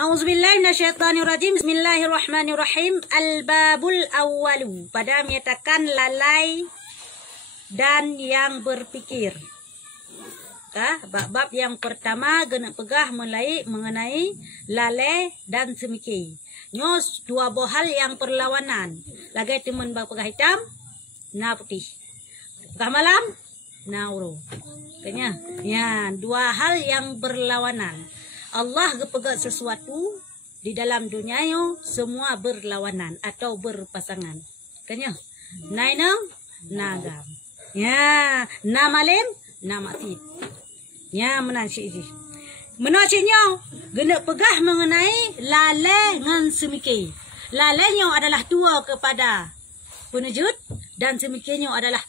Auzubillahi minasyaitonirrajim. Bismillahirrahmanirrahim. Al-babul awwalu. Pada menyatakan lalai dan yang berpikir. Bab yang pertama kena pegah mengenai lalai dan semikir. Nyos dua bohal yang perlawanan. Lagi teman pegah hitam, na putih. Pegah malam, na uru. Kayaknya, ya dua hal yang berlawanan. Allah kepegat sesuatu di dalam dunia yo semua berlawanan atau berpasangan. Kayaknya, nainam, nagam. Ya, namalim, namatit. Ya, menansi ini. Menansinya, kena pegah mengenai lalai dengan semikir. Lalainya adalah dua kepada penujud dan semikirnya adalah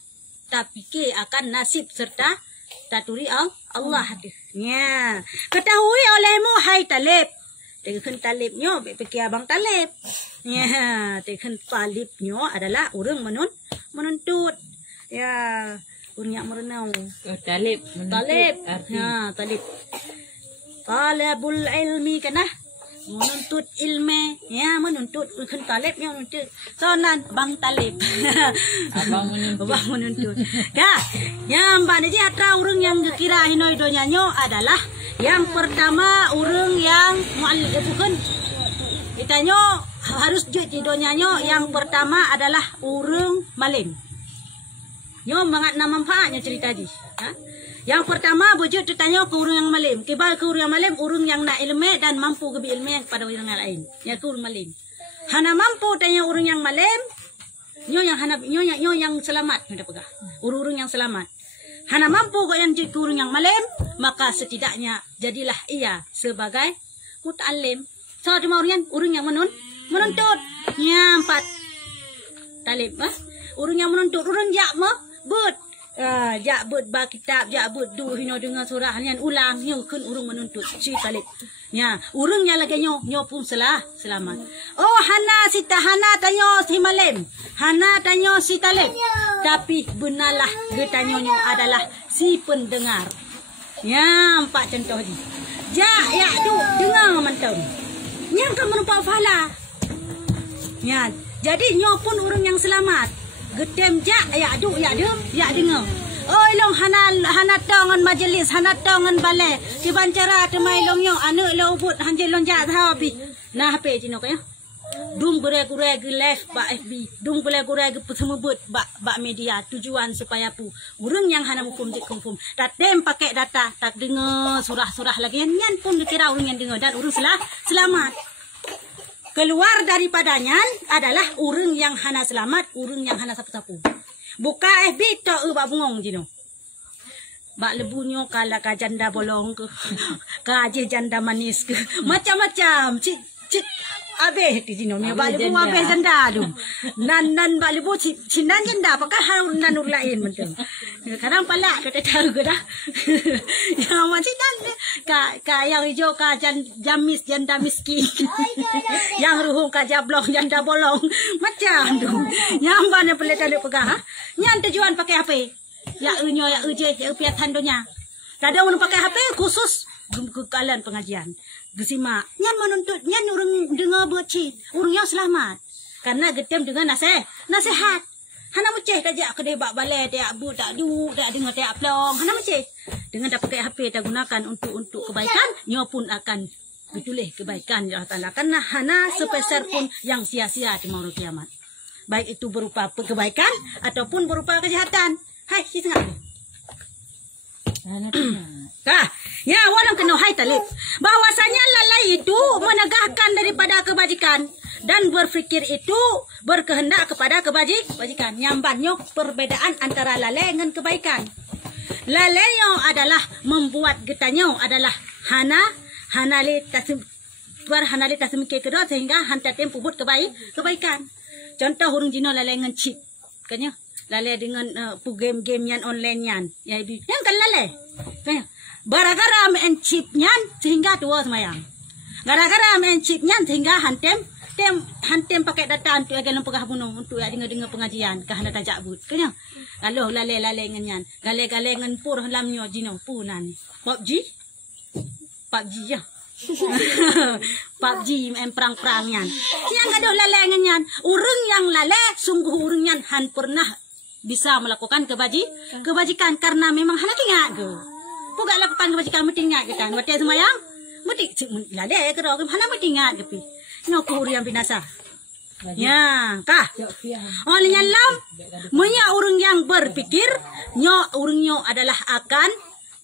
tak fikir akan nasib serta taturi Allah. Ya, ketahui olehmu hai talib. Tekan talibnya fikir abang talib. Ya, tekan talibnya adalah orang menuntut. Ya, orang yang merenau. Talib. Ya, talib. Talabul ilmi kana menuntut ilmu. Ya, menuntut kan talibnya menuntut. Sonan bang talib. Abang menuntut. Ya, yang mbak ni atra orang yang kira hinoi donyanyo adalah yang pertama orang yang muallim bukan. Ditanya harus jadi donyanyo yang pertama adalah orang malim. Nyo mangat nama manfaatnya cerita di. Yang pertama wujud ditanya ke orang yang malim. Kibal ke orang yang malim, orang yang nak ilmu dan mampu kebi ilmu kepada orang yang lain. Ya ke orang malim. Hana mampu tanya orang yang malim. Nyo yang selamat nyo pegah. Orang-orang yang selamat. Hana mampu kau yang jadi orang yang malim, maka setidaknya jadilah ia sebagai muta'alim. So cuma orang yang menuntut. Ya empat. Talib orang yang menuntut, orang jak but ba kitab, jak but du hino dengan surah halian ulang nyo kun urung menuntut si talib. Ya, urung yang lagi nyo pun selamat. Oh, hana tanyo si malim. Hana tanyo si talib. Tapi benalah getanyo nyo adalah si pendengar. Ya, empat contoh ni. Ya tu dengar mantau. Yang kamu nampak fala. Ya, jadi nyo pun urung yang selamat. Getem jak ya du ya dem ya dengar. Oh long hana tongan majlis hana tongan balai di bancara temai long yo anu lo but hanje long jak habi. Nah pe cino kaya. Dung gure-gure ge live ba FB. Dung gure-gure ge semebut ba media tujuan supaya pu urang yang hana hukum dik hukum. Datem pakai data tak dengar surah-surah lagi nyan pun dikira urang yang dengar dan urang selamat. Keluar daripadanya adalah urang yang hana selamat, urang yang hana sapu-sapu. Buka FB tok ba bungong jino. Bak lebunyo kala ka janda bolong ke. Ka aje janda manis ke. Macam-macam. Cik abeh di jino. Bak lebu abeh janda tu. Nan bak lebu cinan janda apakah hal nanur lain mentem. Kadang palak kata tahu ke dah. Yang macam nan ka yang hijau ka jamis janda miskin. Yang ruhung ka jablong janda bolong. Macam tu. Yang mana pelita dia pegah. Yang tujuan pakai HP. Ya unyo ya uje ya piatan donya. Kadang orang pakai HP khusus kekalian pengajian. Gesima. Nyan menuntut nyan orang dengar berci. Orang yang selamat. Karena getem dengan nasihat. Hana muceh tajak kedai bak balai tak bu tak du tak dengar tak plong. Hana muceh. Dengan tak pakai HP tak gunakan untuk kebaikan, nyo pun akan betulih kebaikan ya Allah Taala. Karena hana sepeser pun yang sia-sia di maut kiamat. Baik itu berupa kebaikan ataupun berupa kejahatan. Hai, si tengah. Ya, walau kena hai talib. Bahwasanya lalai itu menegakkan daripada kebajikan dan berfikir itu berkehendak kepada kebajikan. Nyambannya perbedaan antara lalai dengan kebaikan. Lalainya adalah membuat getanyo adalah hanali tasimke kedua sehingga hantar tempu buat kebaikan. Contoh hurung jino lalai dengan chip. Kanya lalai dengan game yang online yan. Yang kan lalai. Kanya gara-gara main chip yan sehingga tua semayang. Gara-gara main chip yan sehingga hantem pakai data untuk agen pegah bunuh untuk dengar pengajian ke hendak tajak but. Kanya kalau lalai dengan yan. Galai dengan pur lamnyo jino punan. PUBG ya. PUBG main perang-perang yan. Yang gaduh lalai ngan urang yang lalai sungguh urang yan han pernah bisa melakukan kebajikan karena memang hana ingat ke. Puga lakukan kebajikan mesti ingat ke kan. Waktu semayang mesti lalai ke hana mesti ingat ke pi. Ngoko yang binasa. Ya, kah? Oleh lam, punya orang yang berpikir, orangnya adalah akan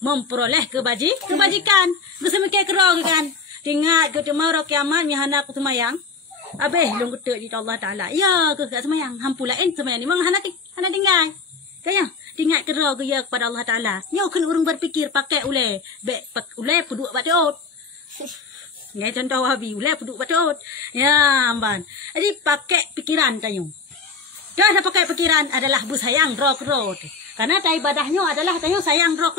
memperoleh kebajikan. Bersama kayak kerong kan. Tengok ke temau rok kiamat nyahana aku semayang. Abeh long ketek di Allah Taala. Ya, ke semayang. Hampulain semayang ni memang hana tinggal. Kaya, tinggal kerong ke ya kepada Allah Taala. Yo kan orang berpikir pakai ulai peduk batut. Ya contoh wahabi ulai peduk batut. Ya, amban. Jadi pakai pikiran tayo. Dah pakai pikiran adalah bersayang roh. Karena ibadahnya adalah tayo sayang roh.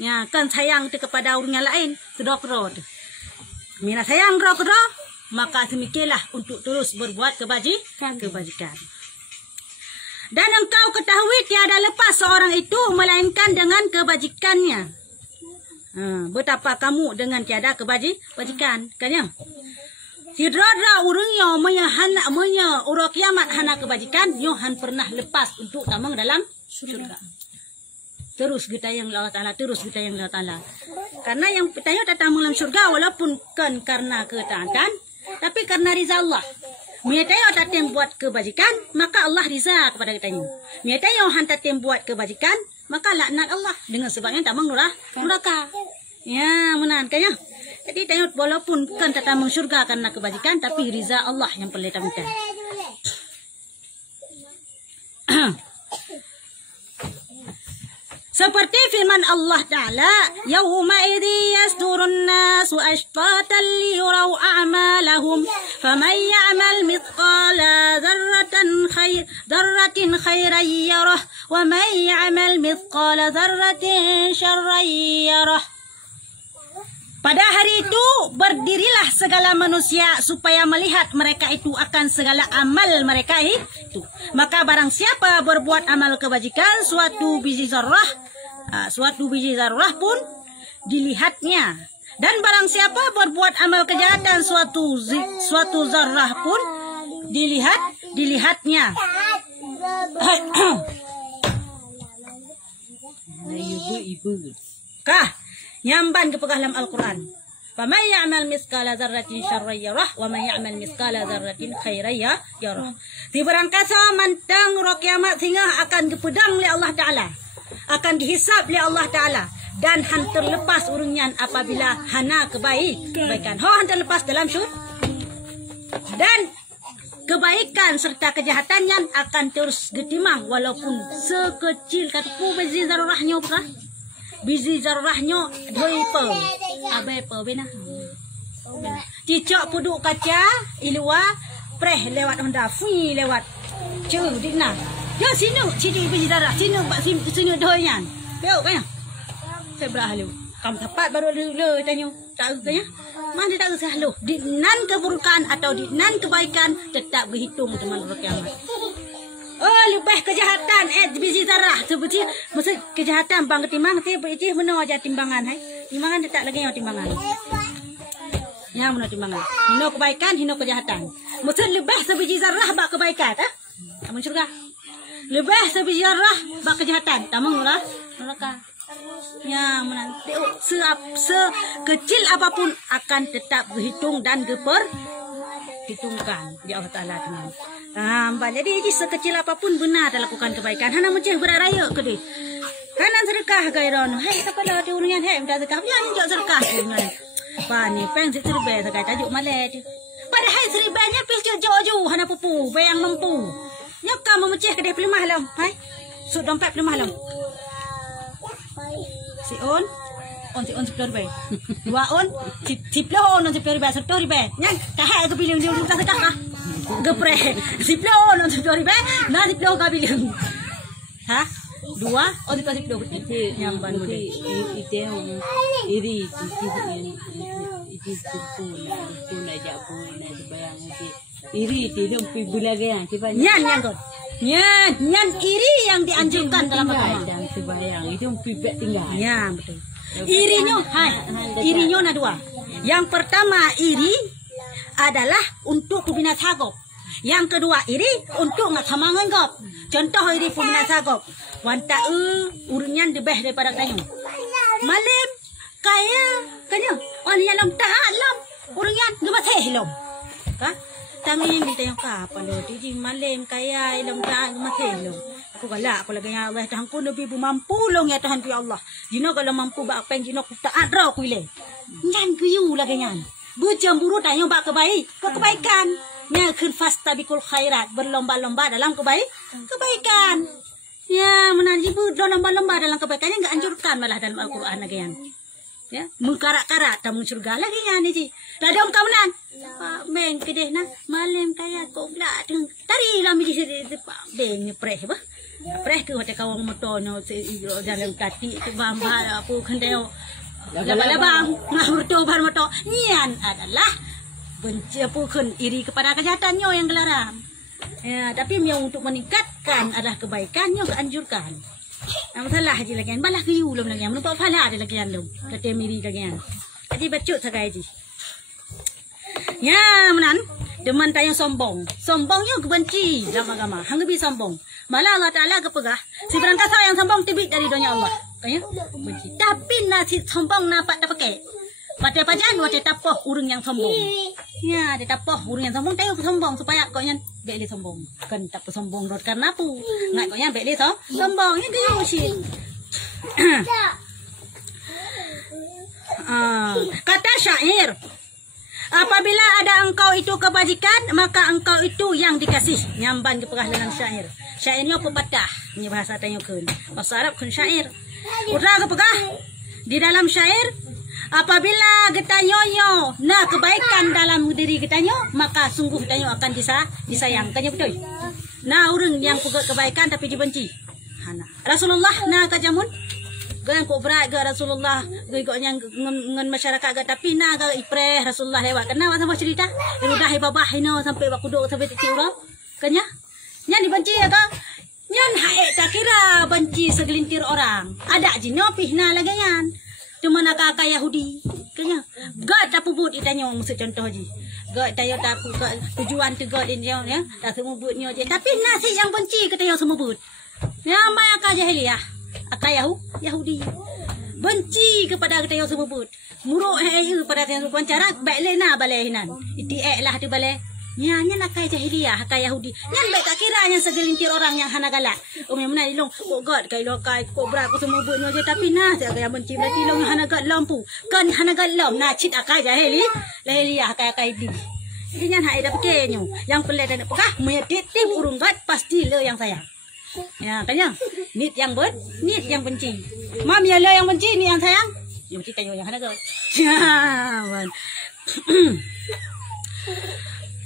Ya, kan sayang tu kepada orang yang lain, roh. Mina sayang roh, maka semikirlah untuk terus berbuat kebajikan. Dan engkau ketahui tiada lepas seorang itu melainkan dengan kebajikannya. Betapa kamu dengan tiada kebajikan, kan ya? Sidra urangnya menya urang kiamat hana kebajikan, nyo han pernah lepas untuk tamang dalam surga. Terus kita yang Allah Taala, Karena yang kita datang dalam surga walaupun kan karena ketaatan, tapi karena riza Allah. Mereka yang datang buat kebajikan, maka Allah riza kepada kita. Mereka yang han datang buat kebajikan, maka laknat Allah dengan sebabnya tamang neraka. Ya, menan kan ya? Jadi tengok walaupun kan datang surga karena kebajikan, tapi riza Allah yang perlu kita minta. Seperti firman Allah Ta'ala, Yawma idhi yasdurun nasu ashtatan liyuraw a'malahum, faman ya'mal mithqala dharratin khairan yarah, wa man ya'mal mithqala dharratin syarran yarah. Pada hari itu berdirilah segala manusia supaya melihat mereka itu akan segala amal mereka itu. Maka barang siapa berbuat amal kebajikan suatu biji zarrah pun dilihatnya. Dan barang siapa berbuat amal kejahatan suatu zarrah pun dilihatnya. Kah? Nyamban ke dalam Al-Quran. Faman ya'mal mithqala dzarratin syarran yarah wa man ya'mal mithqala dzarratin khairan yarah. Di berangkasa mantang roh kiamat sehingga akan dipedang oleh Allah Taala. Akan dihisab oleh Allah Taala dan han terlepas urungan apabila hana kebaikan. Han terlepas dalam syurga. Dan kebaikan serta kejahatan yang akan terus ditimang walaupun sekecil kataku biji zarrahnya bukan. Biji zarrahnya doi pe. Abai pe bena. Cicak puduk kaca ilua preh lewat Honda fui lewat. Cu dikna. Ya sini cicak biji zarrah sini doi yan. Tengok kan. Saya berahlu. Kamu tepat baru le tanya. Tahu kan ya? Mana tak selalu. Dinan keburukan atau dinan kebaikan tetap berhitung teman roh kiamat. Oh, lebih kejahatan biji zarah seperti maksud kejahatan bang ketimbang berarti mana aja timbangan timbangan tak lagi yang timbangan ya mana timbangan hino kebaikan hino kejahatan maksud lebih sebiji zarah bak kebaikan kamu surga lebih sebiji zarah bak kejahatan tamang neraka ya mana sekecil apapun akan tetap berhitung dan hitungkan di Allah Taala teman. Jadi sekecil apapun benar dah lakukan kebaikan. Hana macam beraraya ke dia. Kanan sedekah gairon. Hai tak pada diurungan hai minta sedekah. Ya ni jok sedekah dengan. Pa ni peng seribai sakai tajuk malet. Pada hai seribainya pis jok hana pupu bayang mampu. Nyap kamu macam ke dia pelimah lam. Hai. Sud dompet pelimah lam. Si on 10 ribu. 2 on 10 on 10 ribu. Yang kahai tu pilih dia minta sedekah. Gepreh. 10 on 10 ribu. Nah 10 ka pilih. Ha? 2 on 10 yang ban gede. Itu iri itu pun aja pun sebarang iri tidak bulaga coba nyan tu. Nyan iri yang dianjurkan dalam agama. Dan sebarang itu pibet tinggal. Ya betul. Irinya, irinya ada dua. Yang pertama iri adalah untuk pembinasa gop. Yang kedua iri untuk ngatamangan gop. Contoh iri pembinasa gop. Wanta urunyan debeh daripada kayu. Malam kaya kanya on yang lam tahalam urunyan gemateh lom. Ka? Tangin kita yang apa lo di malam kaya lam tahalam gemateh lom. Aku galak aku lagi ya Allah Tuhan ku lebih mampu long ya Tuhan ya Allah. Jino kalau mampu bak peng jino ku taat ra ku ile. Nyan kuyu lagi nyan. Bercemburu tanya bak kebaikan. Nya khun fastabikul khairat, berlomba-lomba dalam kebaikan. Ya, menanti berlomba-lomba dalam kebaikan yang enggak anjurkan malah dalam Al-Qur'an lagi yan. Ya, mengkarak-karak tamu surga lagi yan ni. Dadam kaunan. Pak beng kedeh na malam kaya ko bla tari lami di pak beng preh ba. Preh tu hote kawang motono dalam tati tu bamba aku kendeo. Labang ngahurto bar moto nian adalah benci pun iri kepada kejahatannya yang dilarang. Ya, tapi yang untuk meningkatkan adalah kebaikannya keanjurkan. Masalah je lagi balah kayu belum lagi menumpak pala ada lagi lu. Kata miri lagi. Jadi bacut sagai ji. Ya, menan deman tayang sombong. Sombongnya kebenci dalam agama. Hang bi sombong. Malah Allah Taala kepegah si berangkasa yang sombong tibik dari dunia Allah. Kaya benci. Tapi nasi sombong napak tak pakai. Pada pajan wate tapoh urang yang sombong. Ya, dia tapoh urang yang sombong tayo sombong supaya kau yang beli sombong. Kan tak sombong rot karena apa? Ngai kau yang beli sombong ini dia usin. Kata syair, apabila ada engkau itu kebajikan, maka engkau itu yang dikasih. Nyamban ke perah dalam syair. Syairnya pepatah. Ini bahasa tanyukun. Bahasa Arab kun syair. Urang ke perah di dalam syair, apabila kita nyoyo nah kebaikan dalam diri kita nyo, maka sungguh kita nyo akan disayang. Tanya betul. Nah orang yang pegat kebaikan tapi dibenci. Hana. Rasulullah nah kajamun. Gan ko berat ke Rasulullah, goi yang ngan masyarakat ke tapi nah ke ipreh Rasulullah lewat. Kenapa sama cerita? Udah babah hino sampai bak kuduk sampai titik urang. Kanya? Nya dibenci ya ka? Nyan hae tak kira benci segelintir orang. Ada jinopih nah lagi yan. Cuma nak kakak Yahudi. Kanya. God tak pubut itanya maksud contoh ji. God tayo tak tujuan tu God dia ya. Tak semua buatnya je. Tapi nasi yang benci kita yang semua buat. Ya mai akak jahiliyah. Akak Yahudi. Benci kepada kita yang semua buat. Muruk kepada kita yang semua cara baik lena balehinan. Iti lah tu bale. Nya nak kaya jahiliyah, kaya Yahudi. Nyan baik tak kira yang segelintir orang yang hana galak. Umi mana dilong, kok God kaya lokai, kok berat aku semua buatnya je tapi nah saya kaya benci berarti long yang hana gat lampu. Kan hana gat lam nah cit akak jahiliyah kaya di. Jadi nyan hai dah pekenyo. Yang pelet dan pekah menyetip urung God pasti le yang sayang. Ya, kanya. Nit yang benci. Mam ya le yang benci ni yang sayang. Yang benci kayo yang hana gat. Ya,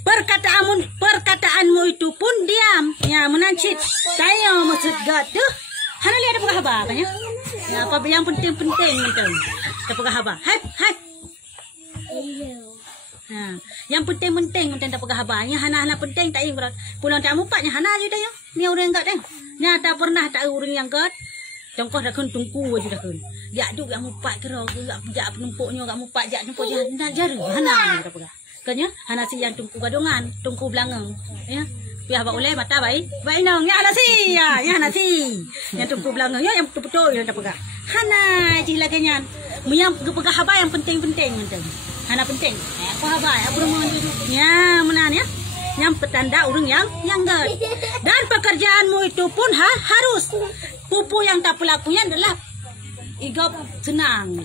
Perkataanmu itu pun diam. Ya, menancit. Tayo maksud God tu. Hana lihat ada pegah haba kan ya? Ya, apa yang penting-penting macam. Ada pegah haba. Hai. Ha, yang penting-penting macam tak pegah haba. Yang hana penting tak ingrat. Pulang tak mupatnya hana je tayo. Ni orang God dah. Nya tak pernah tak urang yang God. Jongkoh dah kun tungku aja dah kun. Jak duk gak mupat kero, jak penumpuknya gak mupat jak numpuk je. Jari hana tak pegah. Kanya hana si yang tungku gadungan, tungku belangang, ya. Biar ba oleh mata baik nong ya hana si, ya hana si. Yang tungku belangang ya yang betul-betul yang tak pegah. Hana je lagi nyan. Yang pegah haba yang penting-penting macam. Hana penting. Apa haba ya burung ya menan ya. Yang petanda urang yang God. Dan pekerjaanmu itu pun harus. Pupu yang tak pelakunya adalah igap senang.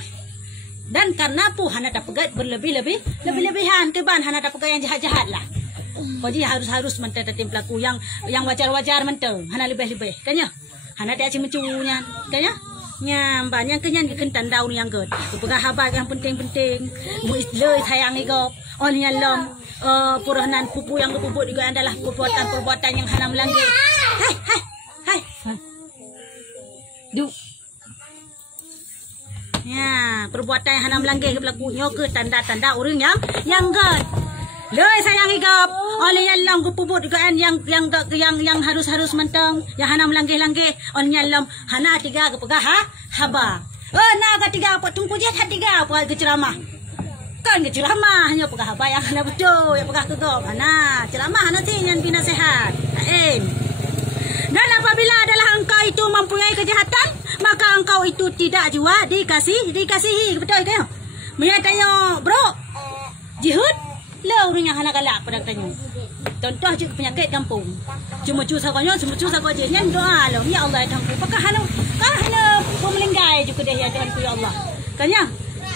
Dan karena pu hana tak pegat berlebihan keban hana tak pegat yang jahat-jahat lah. Jadi harus mentah tim pelaku yang wajar-wajar mentah hana lebih-lebih kanya. Hana tak mencunya kanya. Nya banyak kenyan kentan daun yang God. Pegang habar yang penting-penting. Mu isle sayang igop. On yang lom puranan pupu yang kepuput juga adalah perbuatan yang hana melanggar. Hai. Du. Ya, perbuatan yang hana melanggar berlakunya ke tanda-tanda orang yang God. Loi sayang igap oleh yang lang kupubut juga yang harus mentang yang hana melanggar oleh yang lam hana tiga kepegah haba. Na ketiga apa tungku je tiga apa ke ceramah. Kan ke ceramah nya pegah bayang na betul ya pegah kegop. Hana ceramah nanti nyan binasehat. Dan apabila adalah engkau itu mempunyai kejahatan, maka engkau itu tidak juga dikasihi. Betul ke? Mia tanya, bro, jihad, lah orang yang hana galak pada tanya. Contoh je penyakit kampung. Cuma cu sakonyo, cuma cu sakon je nyan doa lo. Ya Allah tangku. Pakah hana pemelinggai juga deh ya Tuhan ya Allah. Kanya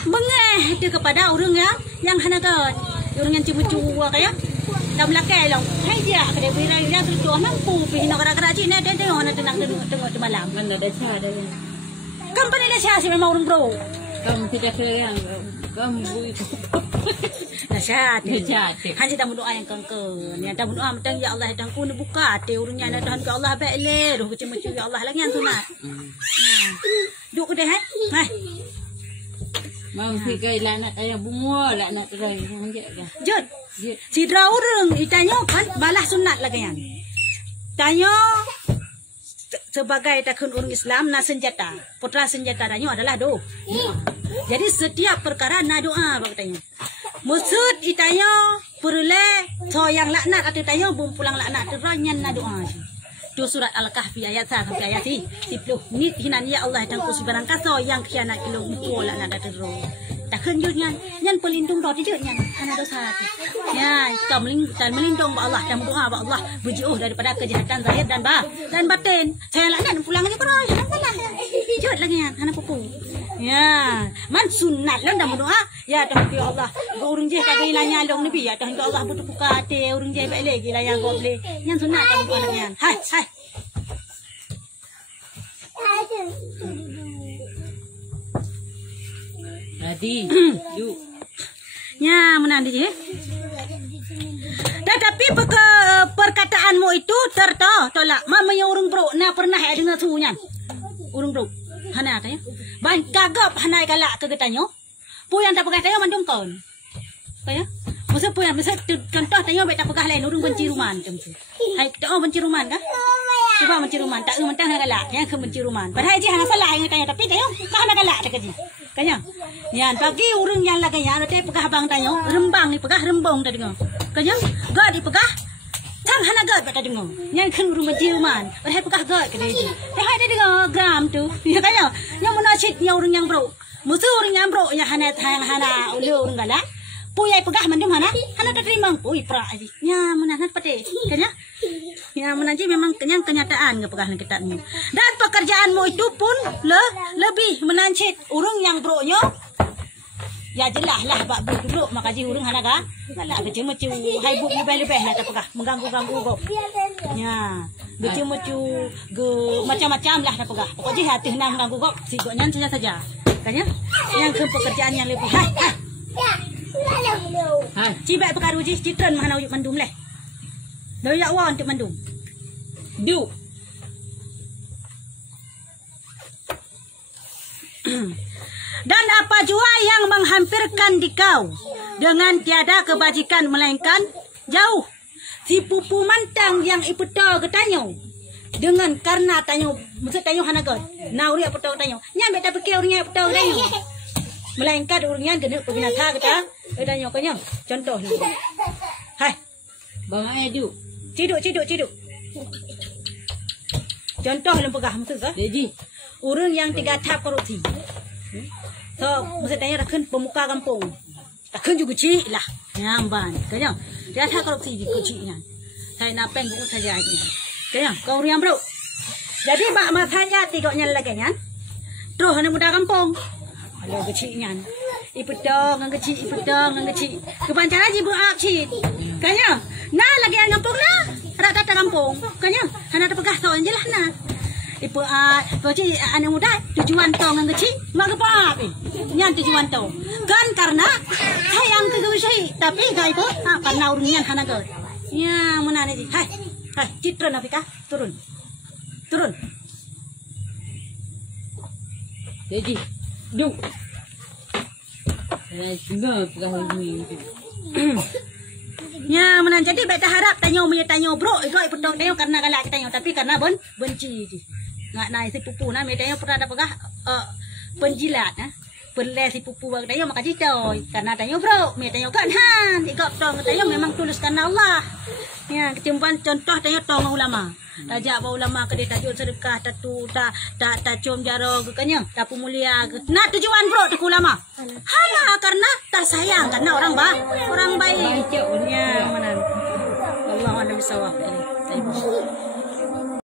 bengeh itu kepada orang yang hana kat. Orang yang cuma cu kaya. Dah melakai long. Hai dia kedai viral dia tu mampu pergi nak keraji ni dia tengok nak tengok tu malam. Mana dah sah dah. Kamu dah sah sih memang orang bro. Kamu tidak kira kamu itu. Nasihat. Nasihat. Hanya dah berdoa yang kengkeng. Yang dah berdoa macam ya Allah dah ku buka hati urungnya dah Tuhan ke Allah baik le. Roh kecil-kecil ya Allah lagi yang sunat. Duk deh hai. Hai. Mau pergi lah nak ayam bunga lah nak pergi mangkit dah. Jod. Si dra urang itanya kan balah sunat lagi yang. Tanya sebagai takun orang Islam na senjata. Putra senjata danyo adalah doa. Jadi setiap perkara na doa katanya. Maksud itanya perle so yang laknat atau tanya bum pulang laknat teranyan na doa. Tu surat Al-Kahfi ayat 1 sampai ayat 10. Ni hinan ya Allah tangku sebarang kaso yang khianat kilo mukul laknat terus. Takkan jurnya nyan pelindung doa tidak nyan hana dosa. Ya, kau melindung ba Allah dan berdoa ba Allah berjauh daripada kejahatan zahir dan batin. Saya laknat pulang aja perah. Jod lagi nyan hana pupu. Ya, man sunat lah dah berdoa. Ya Tuhan ya Allah, urang je kagak ilanya long nabi ya Tuhan ya Allah butuh buka hati urang je baik lagi lah yang boleh. Yang sunat dah berdoa lagi nyan. Hai. Tadi, yuk. Ya, menandi je. Tetapi perkataanmu itu tolak. Mamanya urang bro, na pernah ada dengar suhunya. Urang bro, hana katanya. Ban kagap hana galak ke getanyo. Pu yang tak pegah tayo mandung kaun. Kaya? Maksud pu yang contoh tayo bet tak pegah lain urang benci rumah macam tu. Hai, kita benci rumah kah? Cuba benci rumah, tak mentang galak, yang ke benci rumah. Padahal je hana salah yang tanya tapi tayo kah hana galak tak kaji. Kanya? Yan bagi urang yang lagi ya, ada pegah abang tayo, rembang ni pegah rembong tak dengar. Kanya? Gad di pegah Tang hana gad tak dengar. Yang kan urang benci rumah. Padahal pegah gad ke dia. Dah ada dengar gram tu. Ya kanya? Yang munashid yang urang yang bro. Musuh orang yang bro yang hana ulu orang galak. Puyai pegah mandum hana tak terima pui pra aji. Ya menanat pate. Kanya? Ya menaji memang kenyataan ke pegah kita ni. Dan pekerjaanmu itu pun lebih menancit urang yang bro nyo. Ya jelas lah bak dulu makaji urang hana ga. Galak kecil-kecil haibuk lebih-lebih lah tak pegah mengganggu-ganggu kok. Ya, kecil-kecil macam-macam lah tak pegah. Pokoknya hati nak mengganggu kok. Sigoknya saja. Kanya yang ke pekerjaan yang lebih hai. Cibak perkara uji citran mana ujuk mandum leh. Doyak wa untuk mandum. Du. Dan apa jua yang menghampirkan dikau dengan tiada kebajikan melainkan jauh. Si pupu mantang yang iputo getanyo dengan karena tanyo maksud tanyo hanagot. Nah uri puto tanyo. Nyambe tak pikir uri puto tanyo. Melainkan urinya gede pebinasa kita. Tanyo kanya. Contoh ni. Hai. Bang Edu. Ciduk. Contoh lempegah maksud ke? Jadi, urang yang 3 tahap korupsi. So, maksud tanya rakan pemuka kampung. Rakan juga cik lah. Nyamban. Kanya. Dia tahap korupsi di kuciknya. Saya napeng buku saja aja. Kaya, kau orang bro. Jadi bak masanya tidaknya lagi kan. Terus hanya muda kampung. Kalau kecilnya. Ipedong ngan kecil, Kebanyakan aja buat cik. Kaya, nah lagi yang kampung lah. Rata-rata kampung. Kaya, hanya terpegah tau je lah nah. Ipu cik anak muda tujuan tau ngan kecil. Mak kepak Nyan tujuan tau. Kan karena sayang ke saya. Tapi gak itu karena urungan hanya ke. Ya, mana ni? Hai. Hai, citron Afrika, turun. jadi, du. Enggak pegah ni. Ya, mana jadi baik harap tanyo bro, ikut iputong tanyo karena galak tanyo tapi karena benci. Nggak naik si pupu na, tanyo pernah ada pegah penjilat nah. Perle si pupu bang tayo makacitoy. Karena tayo bro, may tayo kan han. Ikap tong tayo memang tulus karena Allah. Ya, kecumpan contoh tayo tong ulama. Tajak ba ulama ke dia tajud sedekah tatu ta cum jaro kenya tapu mulia. Nah tujuan bro tak ulama. Hana karena tersayang karena orang baik